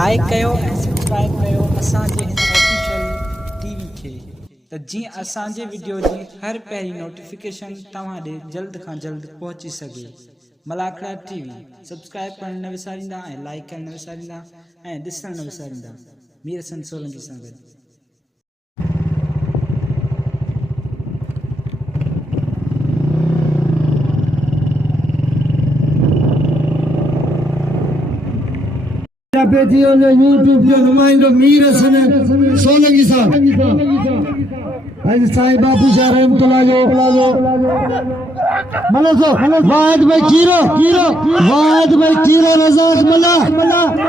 Like कयो ऐं subscribe कयो असांजे हिन ऑफिशियल टीवी खे त जीअं असांजे वीडियो जी हर पहिरीं नोटिफिकेशन तव्हां ॾे जल्द खां जल्द पहुची सघे। मलाखड़ा टीवी सब्सक्राइब करण न विसारींदा ऐं लाइक करण न विसारींदा ऐं ॾिसण न विसारींदा। मीर हसन सोलंकी सां गॾु। यूट्यूब जो नुमाइंदो मीर हसन सोलंकी साहब आज साईं बापू शाह रहमतुल्लाह जो मलसो वाद भाई कीरो वाद भाई कीरो रजाक मला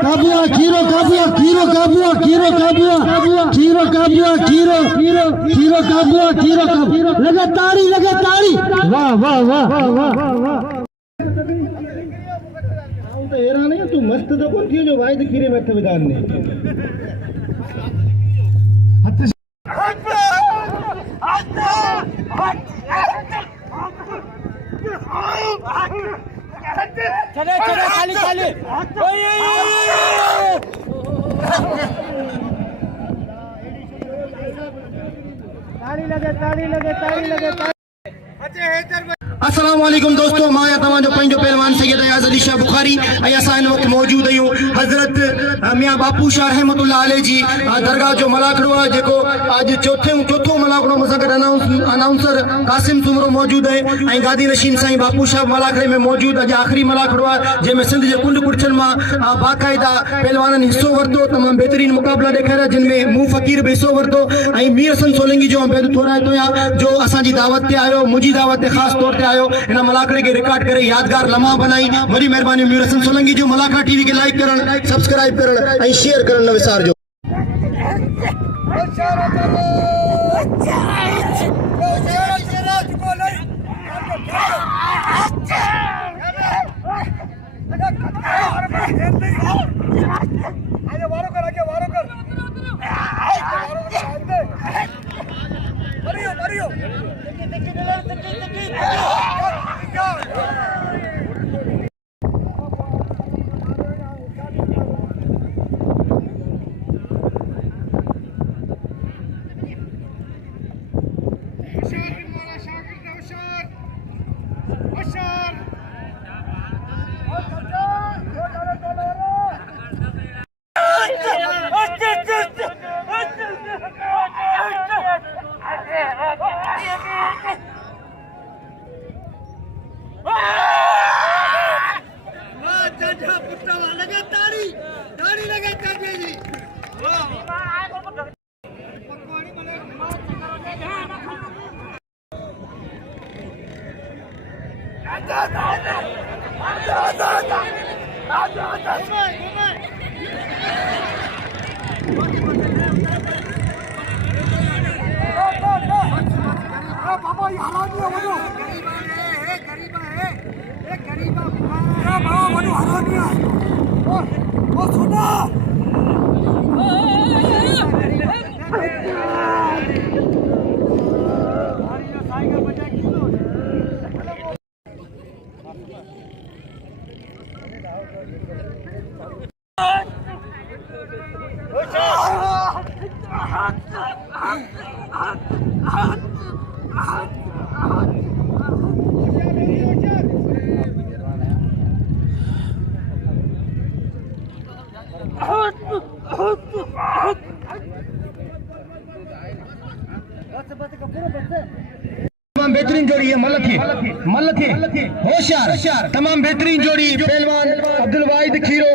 काबुआ कीरो काबुआ कीरो काबुआ कीरो काबुआ कीरो काबुआ कीरो कीरो काबुआ कीरो लगा ताड़ी वाह वाह वाह वाह तो हैरान है तू मस्त तो कौन थी जो वाइद खीरे में थे विधान ने चले खाली ताड़ी लगे अस्सलाम वालेकुम दोस्तों माया तवाजो पंजो पहलवान सैयद अयाज अली शाह बुखारी असा इन वक्त मौजूद आयो हजरत मियां बापू शाह रहमतुल्लाह अलैह जी दरगाह जो मलाखड़ो है जेको आज चौथो मलाखड़ो मुसगद अनाउंसर कासिम सुमरो मौजूद है ऐं गादी नशीन साईं बापू शाह मलाखड़े में मौजूद अज आखिरी मलाखड़ो है जैमें सिंध के कुंड कुड़छन में बाकायदा पहलवानन हिस्सो वरतो तमाम बेहतरीन मुकाबला देखारा जिनमें मुंह फकीर भी हिस्सो वरतो ऐं मीर हसन सोलंकी जो बेद थोड़ा तो जो असांजी दावत ते आयो मुंहिंजी दावत ते खास तौर ते आयो इन मलाखड़े के रिकॉर्ड करे यादगार लम्हा बनाई बड़ी मेहरबानी मीर हसन सोलंकी जो मलाखड़ा टीवी के लाइक करण सब्सक्राइब करण ऐं शेयर करण न विसारजो। तमाम बेहतरीन जोड़ी है मल थे होशियार तमाम बेहतरीन जोड़ी पहलवान अब्दुल वाहिद खीरो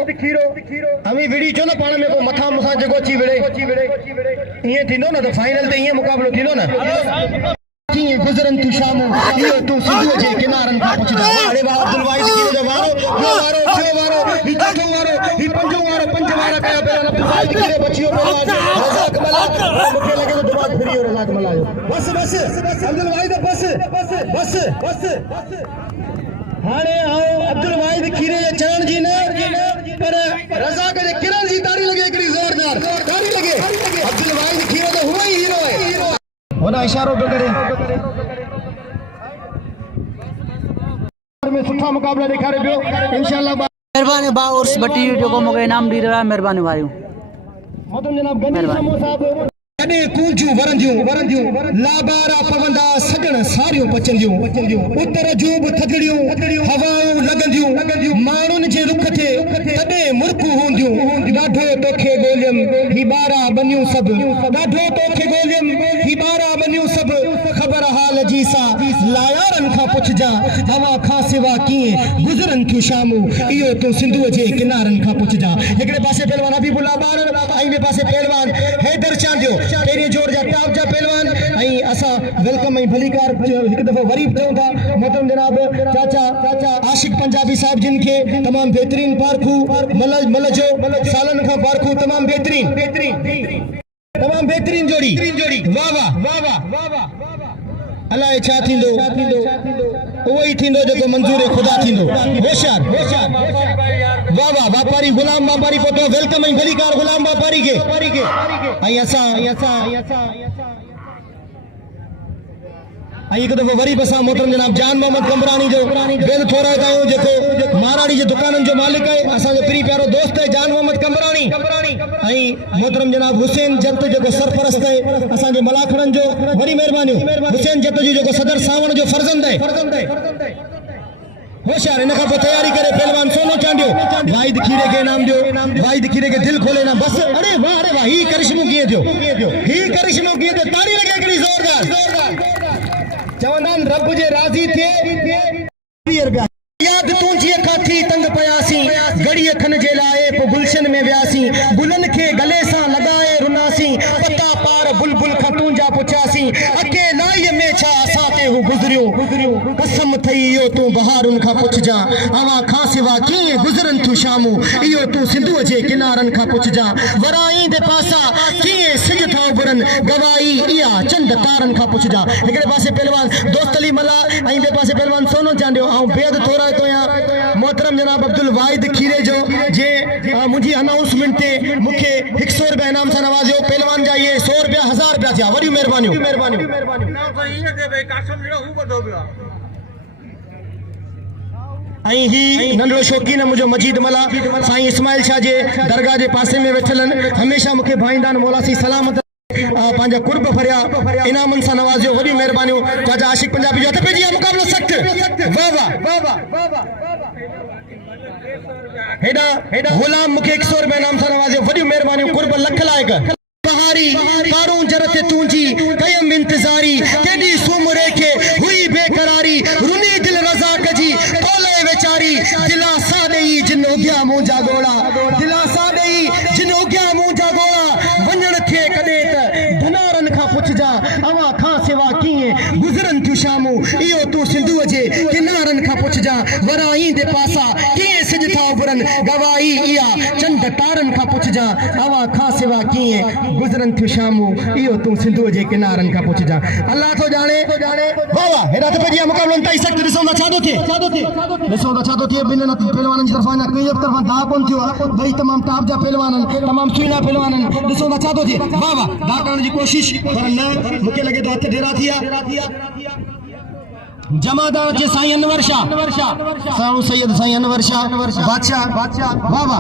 हमें विड़ी चो ना पाण में को मथा मुसा जगो अची विड़े ये थींदो ना तो फाइनल ते ये मुकाबलो थींदो ना गुजरन तू शाम इहो तू सुबह जे किनारन का पुछदा अरे वाह अब्दुल वाहिद खीरो जो वारो ही चौथो वारो ही पंजो वारो पंज वारा कया पहला अब्दुल वाहिद खीरो बचियो पहलवान रज़ाक मला मुखे लगे तो दिमाग फिरियो रज़ाक मला बस अब्दुल वाहिद बस हाणे आओ अब्दुल वाहिद खीरे जे चरण जी ने पर रज़ाक जे किरण जी ताड़ी लगे एकड़ी जोरदार ताड़ी लगे अब्दुल वाहिद खीरो तो हुआ ही हीरो है होना इशारो पे करे में सुठा मुकाबला दिखारे पियो इंशाअल्लाह। मेहरबानी बा उर्स बटी जो मूंखे इनाम ॾी रहियो आहे मेहरबानी वारियूं महिरबानी कॾहिं कूंजूं वरंदियूं लाबारा पवंदा सगण सारियूं पचंदियूं उतर जूं बि थधड़ियूं हवाऊं लॻंदियूं माण्हुनि जे रुख ते तॾहिं मुर्कूं हूंदियूं ॾाढो तोखे ॻोल्हियमि ही ॿारहा बनियूं सभु ॾाढो तोखे ॻोल्हियमि ही ॿारहा बनियूं सभु ख़बर हाल जी सा लायारनि खां पुछजां हवा खां सिवा कीअं गुज़रनि थियूं शामूं इहो तूं सिंधूअ जे किनारनि खां पुछजां हिकिड़े पासे पहलवान हबीबुल्ला ॿार ऐं ॿिए पासे पहलवान हैदर चांदियो पहिरीं जोर जा टॉप जा पहलवान ऐं असां वेलकम ऐं भलीकार हिकु दफ़ो वरी चऊं था मोहतरम जनाब चाचा आशिक पंजाबी साहिब जिन खे तमामु बहितरीन पारखू मल जो सालनि खां पारखू तमामु बहितरीन जोड़ी वाह अलाए छा थींदो उहो ई थींदो जेको मंज़ूर ख़ुदा थींदो होशियार वाह वापारी गुलाम वापारी पहुतो वेलकम ऐं भलीकार गुलाम वापारी खे ऐं असां हिकु दफ़ो वरी बि असां मोहतरम जनाब जान मोहम्मद कमरानी जो बेल थोराए था जेको महाराणी जे दुकाननि जो मालिक आहे असांजो प्री प्यारो दोस्त आहे जान मोहम्मद कमरानी ऐं मोहतरम जनाब हुसैन जत जेको सरपरस्त आहे असांजे मलाखड़नि जो वरी महिरबानियूं हुसैन जत जो जेको सदर सावण जो फर्ज़ंद आहे होशियार इन खां पोइ तयारी करे पहलवान सोनो चांडियो वाहिद खीरे खे इनाम ॾियो वाहिद खीरे खे दिलि खोले ना बस अरे वाह ही करिश्मो कीअं थियो ताड़ी लॻे हिकिड़ी ज़ोरदार चवंदा आहिनि रब जे राज़ी थिए याद तुंहिंजी अखा थी तंग पयासीं घड़ी अखनि जे लाइ पोइ गुलशन में वियासीं गुलनि खे गले सां लॻाए रुनासीं पता पार बुलबुल खां तुंहिंजा पुछियासीं अकेलाई में छा असां ते हू गुज़रियो कसम थई इहो तूं बहारुनि खां पुछजां हवा खां सिवा कीअं गुज़रनि थियूं शामूं इहो तूं सिंधूअ जे किनारनि खां पुछजां वराई दे पासा कीअं सिज था उभरनि गवाही इहा चंद तारनि खां पुछजां हिकिड़े पासे पहलवान दोस्त अली मला ऐं ॿिए पासे पहलवान सोनो चांडियो ऐं बेद थोरा मोहतरम जनाब अब्दुल वाहिद खीरे जो जे मुझी अनाउंसमेंट ते मुखे 100 रुपया इनाम सां नवाज़ियो पहलवान जा ये 100 रुपया 1000 रुपया थिया वरी महिरबानियूं ऐं ही नंढड़ो शौक़ीन मुंहिंजो मजीद मला साईं इस्माइल शाह जे दरगाह जे पासे में वेठल आहिनि हमेशा मूंखे भाईंदा आहिनि मौलासी सलामत पंहिंजा कुर्ब भरिया इनामनि सां नवाज़ियो वॾी महिरबानियूं चाचा आशिक पंजाबी जो हथ पेजी आहे मुक़ाबिलो सख़्तु वाह हेॾा गुलाम मूंखे 100 रुपया इनाम सां नवाज़ियो वॾियूं महिरबानियूं कुर्ब लख लाइक बहारी कारूं जरत तुंहिंजी कयम इंतज़ारी केॾी सूमरे खे हुई बेकरारी रुनी दिल रज़ा कजी तोले वेचारी दिलासा ॾेई जिन उगिया मुंहिंजा ॻोड़ा दिलासा ॾेई जिन उगिया मुंहिंजा ॻोड़ा वञण थिए कॾहिं त धनारनि खां पुछजां अवां खां सिवा कीअं गुज़रनि थियूं शामूं इहो तूं सिंधूअ जे किनारनि खां पुछजां वराई दे पासा कीअं सिज था उभरनि गवाही इहा चंद तारनि खां पुछजां अवां खां सिवा कीअं गुज़रनि थियूं शामूं इहो तूं सिंधूअ जे किनारनि खां पुछजां अल्लाह थो ॼाणे वाह हेॾा त पंहिंजी मुक़ाबलो ताईं सख़्तु ॾिसूं था छा थो थिए ॿिन्हिनि पहलवाननि जी तरफ़ां अञा कंहिं तरफ़ां दा कोन थियो आहे ॿई तमामु टॉप जा पहलवान आहिनि तमामु सुहिणा पहलवान आहिनि ॾिसूं था छा थो थिए वाह दा करण जी कोशिश पर न मूंखे लॻे थो हथ ढेरा थी विया जमादार जे साईं अनवर शाह साऊं सैयद साईं अनवर शाह बादशाह वाह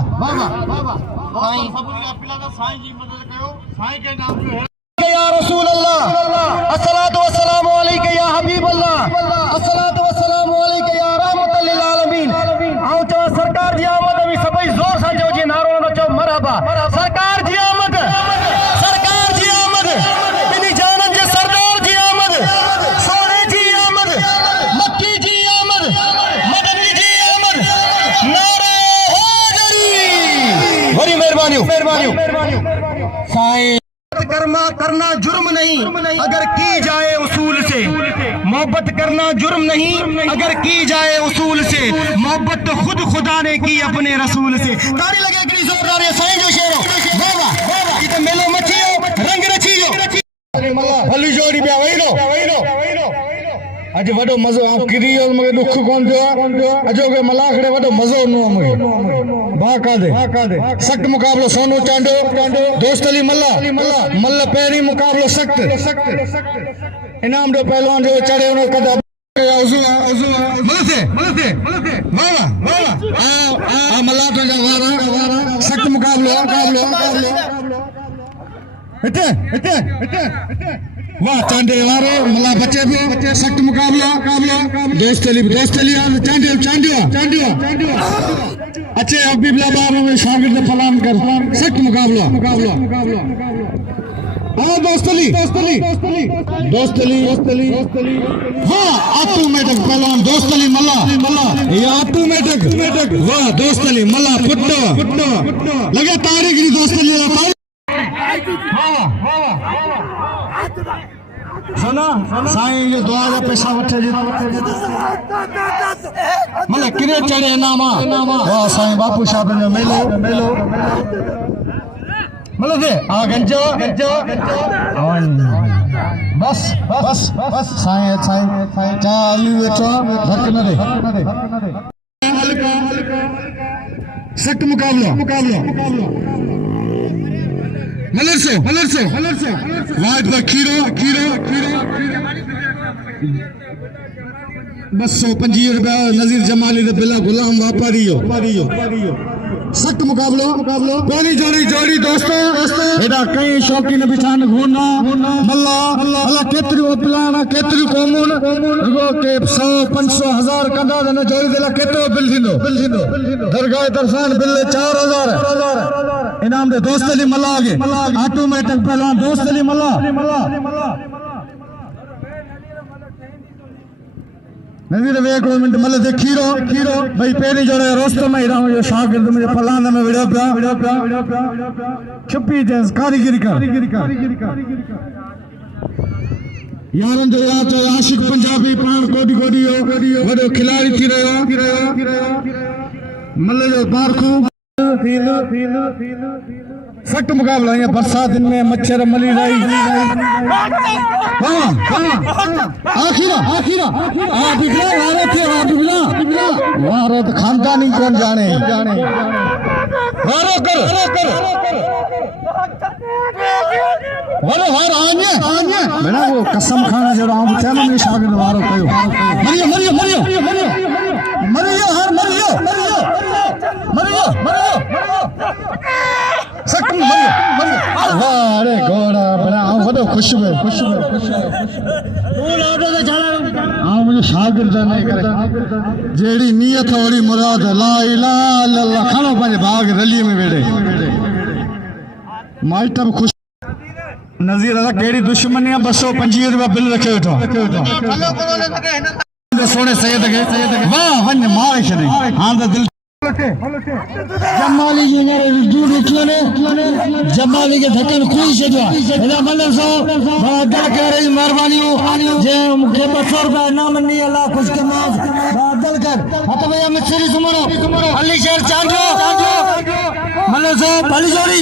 साईं जी मदद कयो साईं के नाम जो या रसूल अल्लाह अस्सलातु वस्सलामु अलैका या हबीब अल्लाह अस्सलातु वस्सलामु अलैका या रहमतल लिल आलमीन आओ चवा सरकार जी आमद में सभई जोर सां जो जी नारो नचो मरहबा सरकार जी आमद बिनी जानन जे सरदार जी आमद सोने जी आमद मक्की जी आमद मदनी जी आमद नारे हैदरी बड़ी मेहरबानियों साईं करना जुर्म नहीं अगर की जाए उसूल से मोहब्बत करना जुर्म नहीं अगर की जाए उसूल से मोहब्बत तो खुद खुदा ने की अपने रसूल से ताड़ी लगे कि जोरदार है साईं जो शेरो वाह ये तो मेलो मचियो रंग रचियो भली जोड़ी पे वहीरो अज वडो मजो आ किरी और मगे दुख कोन थियो अजो के मलाखड़े वडो मजो नो मगे बाकादे सख्त मुकाबलो सोनू चांडो दोस्त अली मल्ला पहिरीं मुकाबलो सख्त इनाम दो पहलवान जो चढ़े उन कदा वाह चांडे वारो मला बचे पियो सख्त मुकाबला दोस्त अली चांडियो अच्छे हबीबुल्लाह बार में शागिर्द फलाम कर सख्त मुकाबला हाँ दोस्त अली हाँ ऑटोमेटिक पहलवान दोस्त अली मल्ला ये ऑटोमेटिक वाह दोस्त अली मल्ला पुट्टो लगे तारीखी दोस्त अली सुना साईं ये दुआ जा पैसा वठे जी मतलब किने चढ़े नामा वाह साईं बापू साहब जो मेलो मतलब दे आ गंजो बस साईं चालू वेठो धक न दे सख्त मुकाबला मलरसो वाइट पर खीरो 225 रुपया नजीर जमाली दे बिला गुलाम वापारियो सख्त मुकाबलो पहली जोड़ी दोस्तों एडा कई शौकीन बिठान घूरना मल्ला केतरी प्लान केतरी कोमून रुगो के 100 500 1000 कंदा न जोड़ी देला केतो बिल थींदो दरगाह तरफान बिल 4000 इनाम दे दोस्त अली मल्ला आगे ऑटोमेटिक पहलवान दोस्त अली मल्ला नवीर वेक मिनट मतलब दे खीरो भाई पहली जोड़े रोस्तो में ही रहूं जो शागिर्द मुझे फलान में वीडियो पिया छुपी जैस कारीगरी कर यारन जो यार तो आशिक पंजाबी प्राण कोडी वडो खिलाड़ी थी रहो मतलब जो बारखू सख्त मुकाबला है बरसात दिन में मच्छर मली रही आखिरा वारो तो खानदानी कौन जाने वारो कर वारो आने बेटा वो कसम खाना जो राम चलो मेरे शागिर्द वारो कयो मरियो सख्त मरियो वाह अरे घोड़ा बड़ा वडो खुश में मुझे शागिर्द नहीं करे जेड़ी नियत ओड़ी मुराद ला इलाहा इल्लल्लाह खड़ो पंहिंजे भाग रली में वेड़े माइट भी खुश नज़ीर अदा केड़ी दुश्मनी 225 रुपया बिल रखे वेठो सोने सैयद के वाह वन मारे छे हां तो दिल जमाली जी ने दूर उठने जमाली के धकन कोई छजा एदा मल्ला साहब बड़ा दिल कर रही मेहरबानी जे मुखे 200 रुपया इनाम नहीं अल्लाह खुश के नाज बड़ा दिल कर हत भैया मिस्री सुमरो अली शहर चांदो मल्ला साहब अली जोड़ी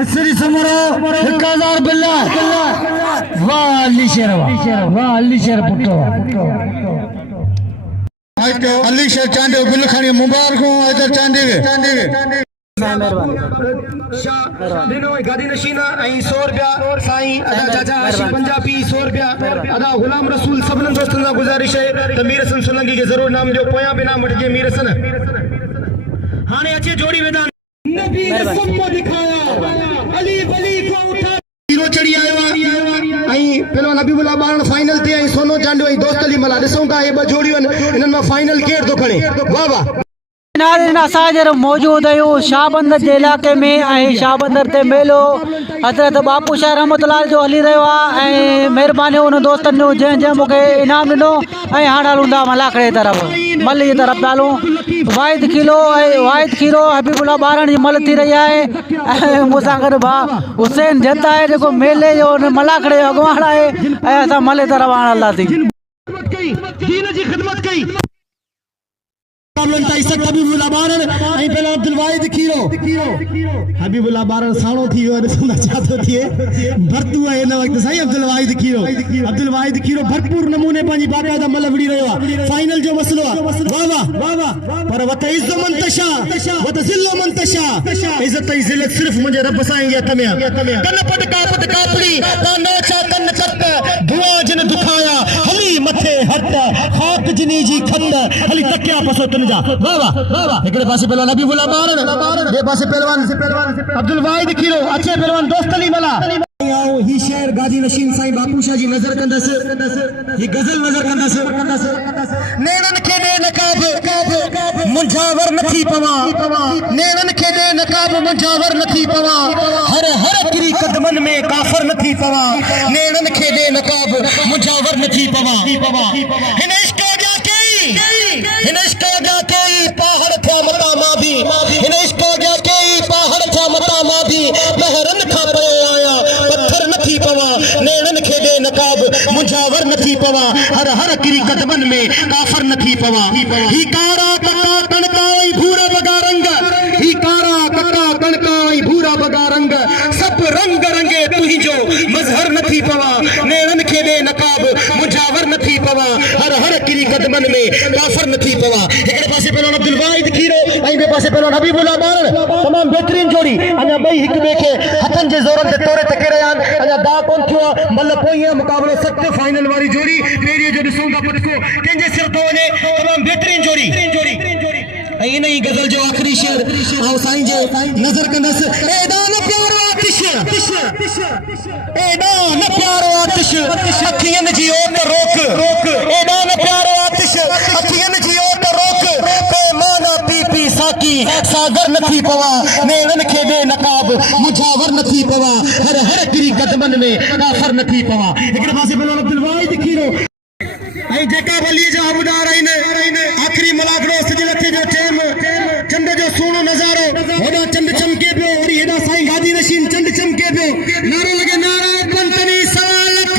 मिस्री सुमरो 1000 बिल्ला वाह अली शहर पुट्टो अली शेर चांदे बिल खणी मुबारक हो इधर चांदे गाड़ी नशीना 100 रुपया साईं अदा चाचा आशिक पंजाबी 100 रुपया अदा गुलाम रसूल सबन दोस्तन का गुजारिश है तो मीर हसन सोलंकी के जरूर नाम जो पोया पे नाम मटके मीर हसन हाने अच्छे जोड़ी वेदा नबी ने सबको दिखाया अली वली को उठा हीरो चढ़ी आयो आई पहलो हबीबुल्लाह बारण फाइनल ते आई सोनो चांडो आई दोस्त अली मला ॾिसूं था ये ब जोड़ियूं इनन में फाइनल केर तो खणे वाह नाज़रीन असांजे मौजूद आहियूं शाहबंदर जे इलाइक़े में ऐं शाहबंदर ते मेलो हज़रत बापू शाह रहमतुल्लाह जो हली रहियो आहे ऐं महिरबानी उन दोस्तनि जो जंहिं मूंखे इनाम ॾिनो ऐं हाणे हलूं था मलाखड़े तरफ़ मल जी तरफ़ पिया हलूं वाहिद खीरो हबीबुल्लाह बारण जी मल थी रही आहे ऐं मूंसां गॾु भाउ हुसैन जत आहे जेको मेले जो मलाखड़े जो अॻुवाण आहे ऐं असां मले तरफ़ हाणे हलासीं हबीबुल्लाह बारण आई पहला अब्दुल वाहिद खीरो हबीबुल्लाह बारण साणो थी वियो ॾिसंदा छा थो थिए भरतू आहे हिन वक़्तु साईं अब्दुल वाहिद खीरो भरपूर नमूने पंहिंजी बाक़ाइदा मल विड़ी रहियो आहे फाइनल जो मसलो आहे वाह पर वत इज़्ज़त मन तशा वत ज़िल्लो मन तशा इज़्ज़त ई ज़िल्लत सिर्फ मुंहिंजे रब सां ई हथ में आहे कन पट कापड़ी ता नो छा कन कप दुआ जिन दुखाया हली मथे हट खाक जिनी जी खत हली तकिया पसो तुंजा वाह वाह वाह वाह एकड़े पासे पहलवान हबीबुल्लाह बारन ये पासे पहलवान अब्दुल वाहिद खीरो अच्छे पहलवान दोस्त अली मला ही शेर गाजी नशीन साईं बापूशाह जी नजर कंदस ही गजल नजर कंदस नेणन के दे नकाब मुंझावर नथी पवा नेणन के दे नकाब मुंझावर नथी पवा हर हर किरी कदमन में काफर नथी पवा नेणन के दे नकाब मुंझावर नथी पवा हिन इश्क जा के पहाड़ था मता मादी हिन इश्क जा के पहाड़ था मता मादी महरन खा पयो आया पत्थर नथी पवा नेणन खे दे नकाब मुंझावर नथी पवा हर हर किरी कदमन में काफर नथी पवा ही कारा कक्का कणकाई भूरा बगा रंग ही कारा कक्का कणकाई भूरा बगा रंग सब रंग रंगे तुहिंजो मजहर नथी पवा नेणन खे दे नकाब मुंझावर नथी पवा हर हर किरी कदमन में काफर नथी पवा एकड़े पासे पहलवान अब्दुल वाहिद खीरो ऐं बे पासे पहलवान हबीबुल्लाह बारन तमाम बेहतरीन जोड़ी अञा बई हिक बे के हथन जे जोरन ते तोरे ते करे आन अञा दा कोन थियो मल पोई मुकाबलो सख्त फाइनल वाली जोड़ी पेरी जो दिसूं ता पटको कंजे सिर तो वने तमाम बेहतरीन जोड़ी ऐं इन ही गजल जो आखिरी शेर आओ साईं जे नजर कंदस ए दान प्यारो आतिश ए दान प्यारो आतिश अखियन जी ओट रोक ए दान प्यारो आतिश अखियन जी ओट रोक पैमाना पी पी साकी सागर नथी पवा नेणन खे दे नकाब मुझावर नथी पवा हर हर किरी कदमन में काफर नथी पवा एकड़े पासे पहलवान अब्दुल वाहिद खीरो ऐं जेका बली जा हबदार आहिनि आखिरी मलागड़ो सजलथे जो टेम चंद जो सुहिणो नज़ारो होॾा चंद चमके पियो वरी हेॾा साईं गाजी नशीन चंद चमके पियो नारो लगे नारा पंतनी सवा लख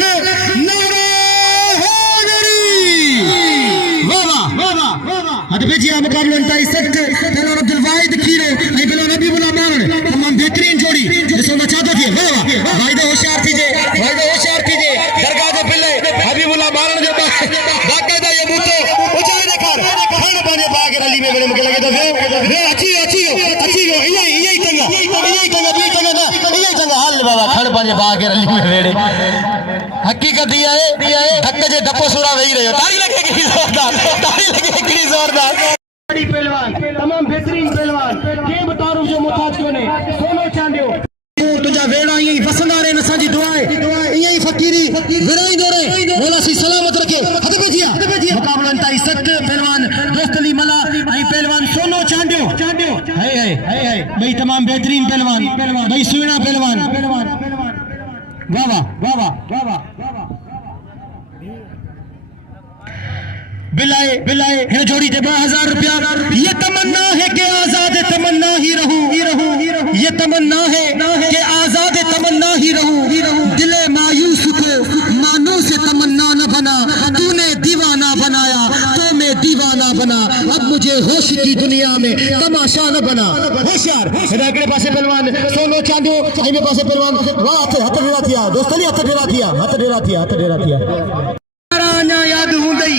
नारा हैदरी वाह वाह हद भेजिया मुकाबलो इंतहाई सख्त पहलवान अब्दुल वाहिद खीरो ऐं पहलवान हबीबुल्लाह बारन तमाम बेहतरीन जोड़ी ॾिसो न छा थो थिए वाह वाहिद होशियार थीजे दरगाह जे पिल्ले हबीबुल्लाह बारन जो बाकायदा ये बूतो उछाले देखार खण पाने बाग रली में बने मुके लगे तो वे अच्छी यही तंगा बी तंगा हाल बाबा खण पाने बाग रली में वेड़े हकीकत ये है धक जे धपो सुरा वही रहो ताली लगे जोरदार बड़ी पहलवान तमाम बेहतरीन पहलवान के बतारू जो मुताज कोने सोनो चांदियो तुझा वेड़ा यही वसंदा रे नसा जी दुआए यही फकीरी विराई दो रे मौला सी सलामत रखे हद भेजिया मुकाबला इंतहाई सख्त पहलवान दोस्त अली मला आई पहलवान सोनो चांडियो है भाई तमाम बेहतरीन पहलवान भाई सुहिणा पहलवान वाह बिलाए है जोड़ी दे 2000 रुपया ये तमन्ना है कि आजाद तमन्ना ही रहूं ये तमन्ना है कि आजाद तमन्ना ही रहूं दिले मायूस को मानो से तमन्ना न बना तूने दीवाना बनाया तो मैं दीवाना बना अब मुझे होश की दुनिया में तमाशा न बना होशियार अगले पासे पहलवान सोनो चांदो आइमे पासे पहलवान वाह हथ डेरा थिया दोस्तली हथ डेरा थिया याद हूंदई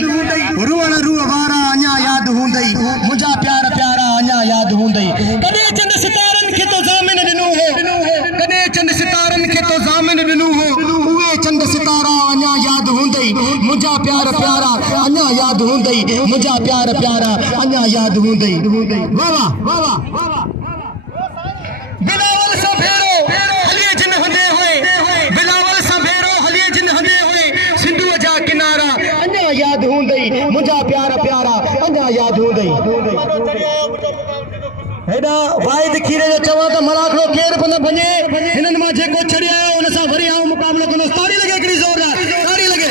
रुअण रूह वारा अञा याद हूंदई मुंहिंजा प्यार प्यारा अञा याद हूंदई कॾहिं चंद सितारनि खे तो ज़ामिन ॾिनो हो कॾहिं चंद सितारनि खे तो ज़ामिन ॾिनो हो उहे चंद सितारा अञा याद हूंदई मुंहिंजा प्यार प्यारा अञा याद हूंदई मुंहिंजा प्यार प्यारा अञा याद हूंदई वाह बिलावल सां भेरो हलिए जिन हंदे होए बिलावल सां भेरो हलिए जिन हंदे होए सिंधुअ जा किनारा अञा याद हूंदई मुंहिंजा प्यार प्यारा अञा याद हूंदई हेॾा वाहिद खीरे जो चवां त मलाखड़ो केर बि न भञे हिननि मां जेको छॾे आयो हुन सां वरी आऊं मुक़ाबिलो कंदुसि ताड़ी लॻे हिकिड़ी ज़ोरदार ताड़ी लॻे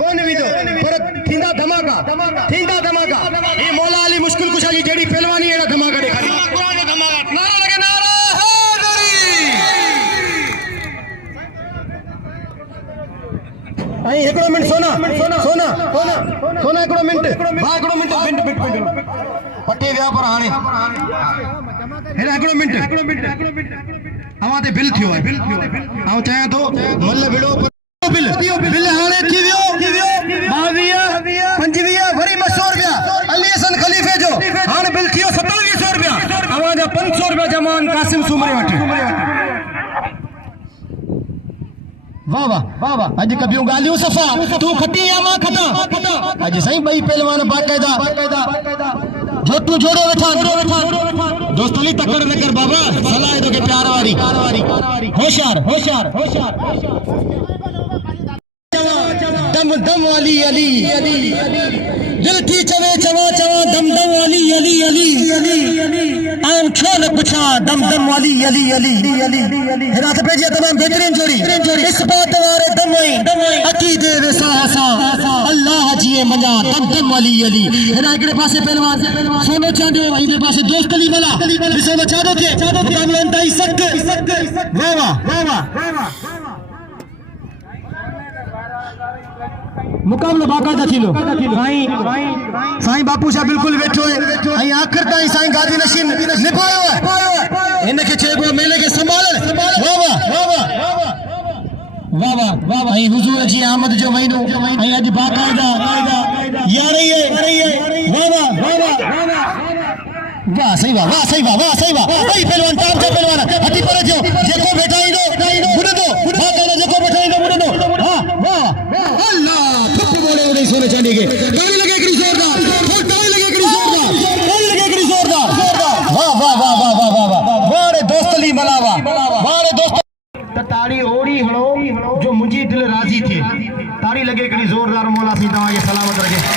कोन विधो पर थींदा धमाका ही मौला अली मुश्किल कुशा जी जहिड़ी पहलवानी अहिड़ा धमाका ॾेखारी नारा लॻे नारा हैदरी हिकिड़ो मिंट सोना हिकिड़ो मिंट पटे विया पर हाणे हिकिड़ो मिंट अवां ते बिल थियो आहे ऐं चाहियां थो मल विड़ो बिल हाणे थी वियो 22 25 वरी 200 रुपया अली हसन खलीफे जो हाणे बिल थियो 2700 रुपया अवां जा 500 रुपया जमान कासिम सुमरे वठ वाह वाह वाह वाह अज कबियूं ॻाल्हियूं सफ़ा तू खटी या मां खटा अज सही ॿई पहलवान बाक़ायदा जो तू जोड़ो वेठा दोस्त अली तकड़ न कर बाबा सलाह है तो के प्यार वारी होशियार होशियार होशियार दम दम वाली अली दिल थी चवे चवा चवा दम दम वाली अली अली आऊं छो न पुछा दम दम वाली अली अली हिरात पे जी तमाम बेहतरीन जोड़ी इस बात वारे दम अकीदे वे साहसा अल्लाह जी मना दम दम वाली अली हिरा एकड़े पासे पहलवान सोनो चांदो इने पासे दोस्त अली मला दिसो बचादो के मुकाबला इंतहाई सख्त वाह वाह वाह वाह मुकाबला बाकायदा थींदो साईं बापू शाह बिल्कुल वेठो है ऐं आखिर ताईं साईं गादी नशीन निभायो है इनके चइबो मेले के संभाल वाह वाह वाह वाह वाह वाह वाह वाह हुजूर जी आमद जो महीनो ऐं अॼु बाकायदा यारही है वाह वाह वाह वाह वाह सही वाह वाह सही वाह वाह सही वाह भाई पहलवान टाप जो पहलवान हथी पर जो जेको बैठाईंदो बुडंदो बाकायदा जेको बैठाईंदो बुडंदो हां वाह अल्लाह थप बोले उदय सोने चांदी के ताली लगे करी जोरदार ताली लगे करी जोरदार वाह वाह वाह वाह वाह वाह वाह वारे दोस्त अली मलावा वारे दोस्त त ताड़ी ओड़ी हणो जो मुंजी दिल राजी थे ताड़ी लगे करी जोरदार मौला सी तवा के सलामत रखे